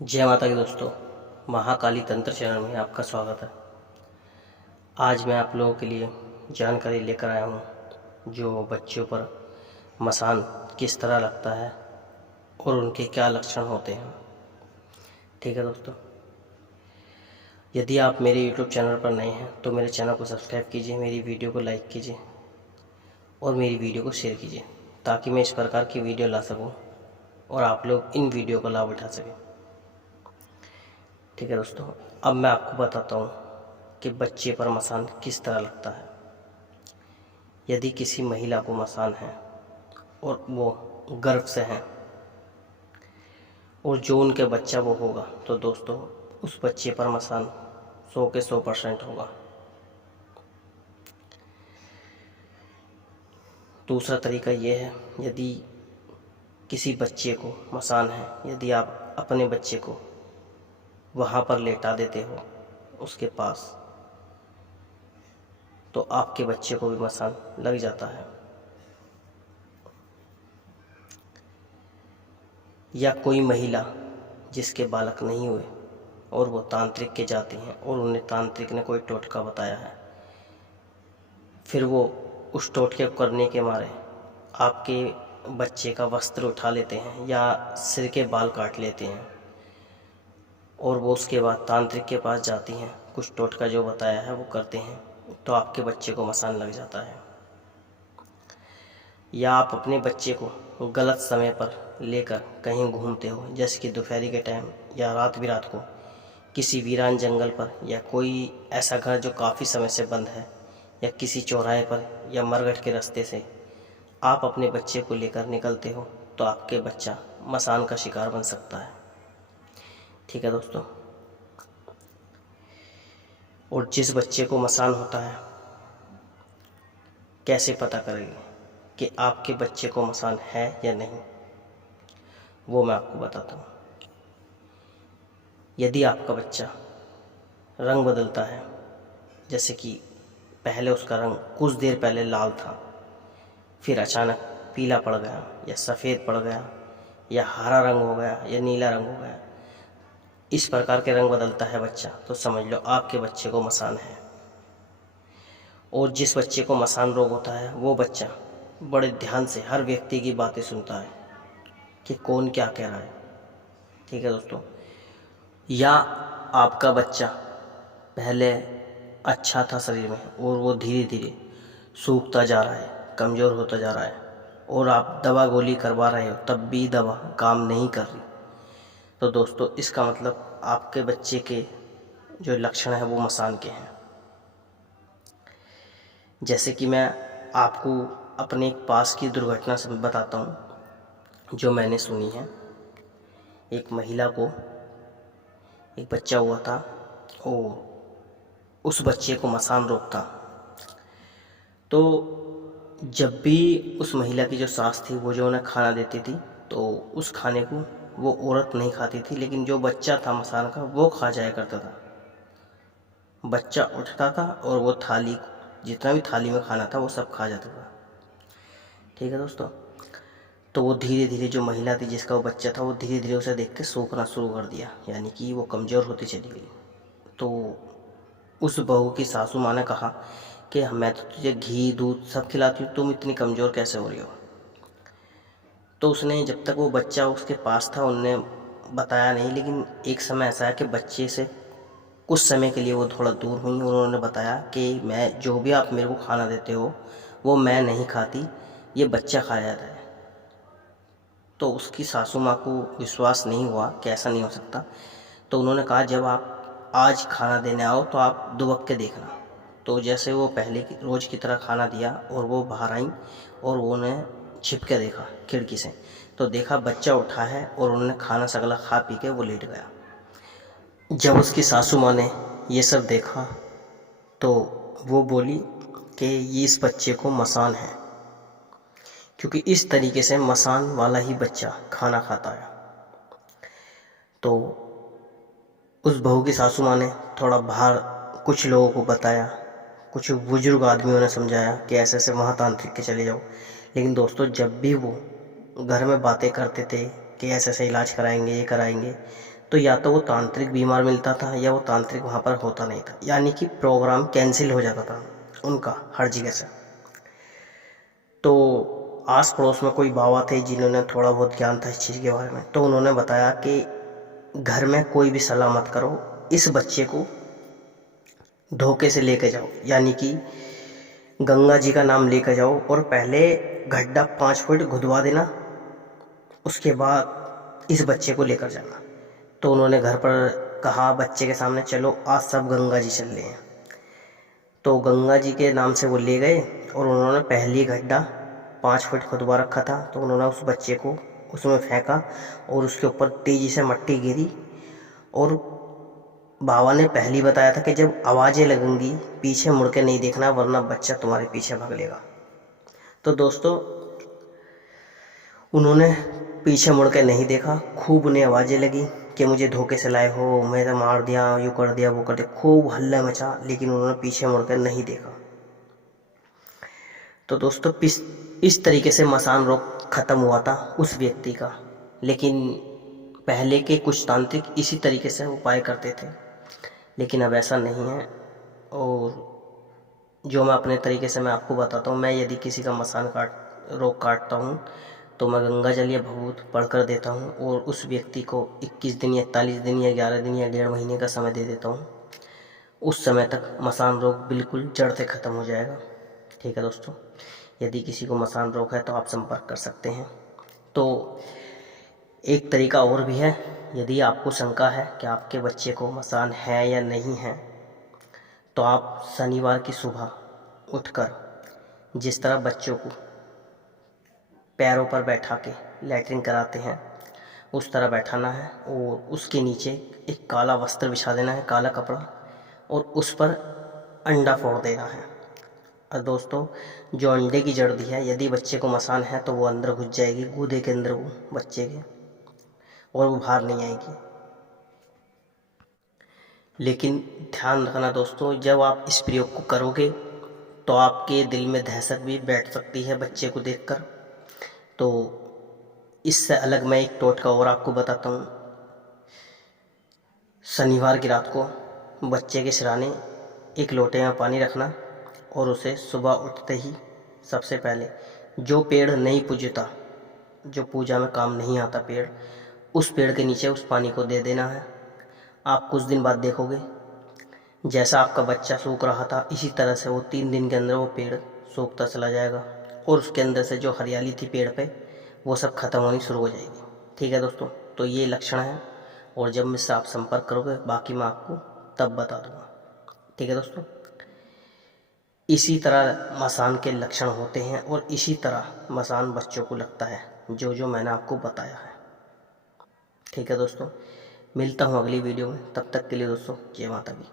जय माता की दोस्तों, महाकाली तंत्र चैनल में आपका स्वागत है। आज मैं आप लोगों के लिए जानकारी लेकर आया हूँ जो बच्चों पर मसान किस तरह लगता है और उनके क्या लक्षण होते हैं। ठीक है दोस्तों, यदि आप मेरे YouTube चैनल पर नए हैं तो मेरे चैनल को सब्सक्राइब कीजिए, मेरी वीडियो को लाइक कीजिए और मेरी वीडियो को शेयर कीजिए ताकि मैं इस प्रकार की वीडियो ला सकूँ और आप लोग इन वीडियो का लाभ उठा सकें। ठीक है दोस्तों, अब मैं आपको बताता हूँ कि बच्चे पर मसान किस तरह लगता है। यदि किसी महिला को मसान है और वो गर्भ से हैं और जो उनके बच्चा वो होगा तो दोस्तों उस बच्चे पर मसान 100 के 100% होगा। दूसरा तरीका ये है, यदि किसी बच्चे को मसान है, यदि आप अपने बच्चे को वहाँ पर लेटा देते हो उसके पास, तो आपके बच्चे को भी मसान लग जाता है। या कोई महिला जिसके बालक नहीं हुए और वो तांत्रिक के जाती हैं और उन्हें तांत्रिक ने कोई टोटका बताया है, फिर वो उस टोटके को करने के मारे आपके बच्चे का वस्त्र उठा लेते हैं या सिर के बाल काट लेते हैं और वो उसके बाद तांत्रिक के पास जाती हैं, कुछ टोटका जो बताया है वो करते हैं, तो आपके बच्चे को मसान लग जाता है। या आप अपने बच्चे को गलत समय पर लेकर कहीं घूमते हो, जैसे कि दोपहरी के टाइम या रात बिरात को किसी वीरान जंगल पर या कोई ऐसा घर जो काफ़ी समय से बंद है या किसी चौराहे पर या मरघट के रास्ते से आप अपने बच्चे को लेकर निकलते हो तो आपके बच्चा मसान का शिकार बन सकता है। ठीक है दोस्तों, और जिस बच्चे को मसान होता है कैसे पता करेंगे कि आपके बच्चे को मसान है या नहीं, वो मैं आपको बताता हूँ। यदि आपका बच्चा रंग बदलता है, जैसे कि पहले उसका रंग कुछ देर पहले लाल था, फिर अचानक पीला पड़ गया या सफ़ेद पड़ गया या हरा रंग हो गया या नीला रंग हो गया, इस प्रकार के रंग बदलता है बच्चा, तो समझ लो आपके बच्चे को मसान है। और जिस बच्चे को मसान रोग होता है वो बच्चा बड़े ध्यान से हर व्यक्ति की बातें सुनता है कि कौन क्या कह रहा है। ठीक है दोस्तों, या आपका बच्चा पहले अच्छा था शरीर में और वो धीरे धीरे सूखता जा रहा है, कमज़ोर होता जा रहा है और आप दवा गोली करवा रहे हो तब भी दवा काम नहीं कर रही, तो दोस्तों इसका मतलब आपके बच्चे के जो लक्षण है वो मसान के हैं। जैसे कि मैं आपको अपने एक पास की दुर्घटना से बताता हूँ जो मैंने सुनी है। एक महिला को एक बच्चा हुआ था और उस बच्चे को मसान रोग था, तो जब भी उस महिला की जो सास थी वो जो उन्हें खाना देती थी तो उस खाने को वो औरत नहीं खाती थी, लेकिन जो बच्चा था मसान का वो खा जाया करता था। बच्चा उठता था और वो थाली, जितना भी थाली में खाना था वो सब खा जाता था। ठीक है दोस्तों, तो वो धीरे धीरे जो महिला थी जिसका वो बच्चा था वो धीरे धीरे उसे देख के सूखना शुरू कर दिया, यानी कि वो कमज़ोर होती चली गई। तो उस बहू की सासू माँ ने कहा कि मैं तो तुझे घी दूध सब खिलाती हूँ, तुम इतनी कमज़ोर कैसे हो रही हो। तो उसने, जब तक वो बच्चा उसके पास था उनने बताया नहीं, लेकिन एक समय ऐसा है कि बच्चे से कुछ समय के लिए वो थोड़ा दूर हुई और उन्होंने बताया कि मैं जो भी आप मेरे को खाना देते हो वो मैं नहीं खाती, ये बच्चा खा जाता है। तो उसकी सासू माँ को विश्वास नहीं हुआ कि ऐसा नहीं हो सकता, तो उन्होंने कहा जब आप आज खाना देने आओ तो आप दुबक के देखना। तो जैसे वो पहले की रोज़ की तरह खाना दिया और वो बाहर आई और वो उन्हें छिप के देखा खिड़की से, तो देखा बच्चा उठा है और उन्होंने खाना सगला खा पी के वो लेट गया। जब उसकी सासू माँ ने ये सब देखा तो वो बोली कि ये इस बच्चे को मसान है, क्योंकि इस तरीके से मसान वाला ही बच्चा खाना खाता है। तो उस बहू की सासू माँ ने थोड़ा बाहर कुछ लोगों को बताया, कुछ बुजुर्ग आदमियों ने समझाया कि ऐसे ऐसे वहाँ तांत्रिक के चले जाओ, लेकिन दोस्तों जब भी वो घर में बातें करते थे कि ऐसे ऐसे इलाज कराएंगे ये कराएंगे, तो या तो वो तांत्रिक बीमार मिलता था या वो तांत्रिक वहाँ पर होता नहीं था, यानी कि प्रोग्राम कैंसिल हो जाता था उनका हर जगह से। तो आस पड़ोस में कोई बाबा थे जिन्होंने थोड़ा बहुत ज्ञान था इस चीज़ के बारे में, तो उन्होंने बताया कि घर में कोई भी सलाह मत करो, इस बच्चे को धोखे से लेके जाओ, यानी कि गंगा जी का नाम लेकर जाओ और पहले गड्ढा 5 फुट खुदवा देना, उसके बाद इस बच्चे को लेकर जाना। तो उन्होंने घर पर कहा बच्चे के सामने, चलो आज सब गंगा जी चल रहे हैं। तो गंगा जी के नाम से वो ले गए और उन्होंने पहली गड्ढा 5 फुट खुदवा रखा था, तो उन्होंने उस बच्चे को उसमें फेंका और उसके ऊपर तेज़ी से मिट्टी गिरी। और बाबा ने पहले बताया था कि जब आवाज़ें लगेंगी पीछे मुड़ के नहीं देखना, वरना बच्चा तुम्हारे पीछे भाग लेगा। तो दोस्तों उन्होंने पीछे मुड़ के नहीं देखा, खूब उन्हें आवाज़ें लगी कि मुझे धोखे से लाए हो, मैंने मार दिया, यूँ कर दिया, वो कर दिया, खूब हल्ला मचा, लेकिन उन्होंने पीछे मुड़ कर नहीं देखा। तो दोस्तों इस तरीके से मसान रोग ख़त्म हुआ था उस व्यक्ति का। लेकिन पहले के कुछ तांत्रिक इसी तरीके से उपाय करते थे, लेकिन अब ऐसा नहीं है। और जो मैं अपने तरीके से मैं आपको बताता हूँ, मैं यदि किसी का मसान रोग काटता हूँ तो मैं गंगा जल या भभूत पढ़ कर देता हूँ और उस व्यक्ति को 21 दिन या 41 दिन या 11 दिन या 1.5 महीने का समय दे देता हूँ। उस समय तक मसान रोग बिल्कुल जड़ से ख़त्म हो जाएगा। ठीक है दोस्तों, यदि किसी को मसान रोग है तो आप संपर्क कर सकते हैं। तो एक तरीका और भी है, यदि आपको शंका है कि आपके बच्चे को मसान है या नहीं है, तो आप शनिवार की सुबह उठकर जिस तरह बच्चों को पैरों पर बैठा के लैट्रिन कराते हैं उस तरह बैठाना है और उसके नीचे एक काला वस्त्र बिछा देना है, काला कपड़ा, और उस पर अंडा फोड़ देना है। और दोस्तों जो अंडे की जड़ दी है, यदि बच्चे को मसान है तो वो अंदर घुस जाएगी गूदे के अंदर वो बच्चे के, और वो बाहर नहीं आएगी। लेकिन ध्यान रखना दोस्तों, जब आप इस प्रयोग को करोगे तो आपके दिल में दहशत भी बैठ सकती है बच्चे को देखकर। तो इससे अलग मैं एक टोटका और आपको बताता हूँ। शनिवार की रात को बच्चे के सिरहाने एक लोटे में पानी रखना और उसे सुबह उठते ही सबसे पहले जो पेड़ नहीं पूजता, जो पूजा में काम नहीं आता पेड़, उस पेड़ के नीचे उस पानी को दे देना है। आप कुछ दिन बाद देखोगे जैसा आपका बच्चा सूख रहा था इसी तरह से वो 3 दिन के अंदर वो पेड़ सूखता चला जाएगा और उसके अंदर से जो हरियाली थी पेड़ पे वो सब खत्म होनी शुरू हो जाएगी। ठीक है दोस्तों, तो ये लक्षण है, और जब मुझसे आप संपर्क करोगे बाकी मैं आपको तब बता दूंगा। ठीक है दोस्तों, इसी तरह मसान के लक्षण होते हैं और इसी तरह मसान बच्चों को लगता है जो जो मैंने आपको बताया है। ठीक है दोस्तों, मिलता हूँ अगली वीडियो में, तब तक के लिए दोस्तों जय माता दी।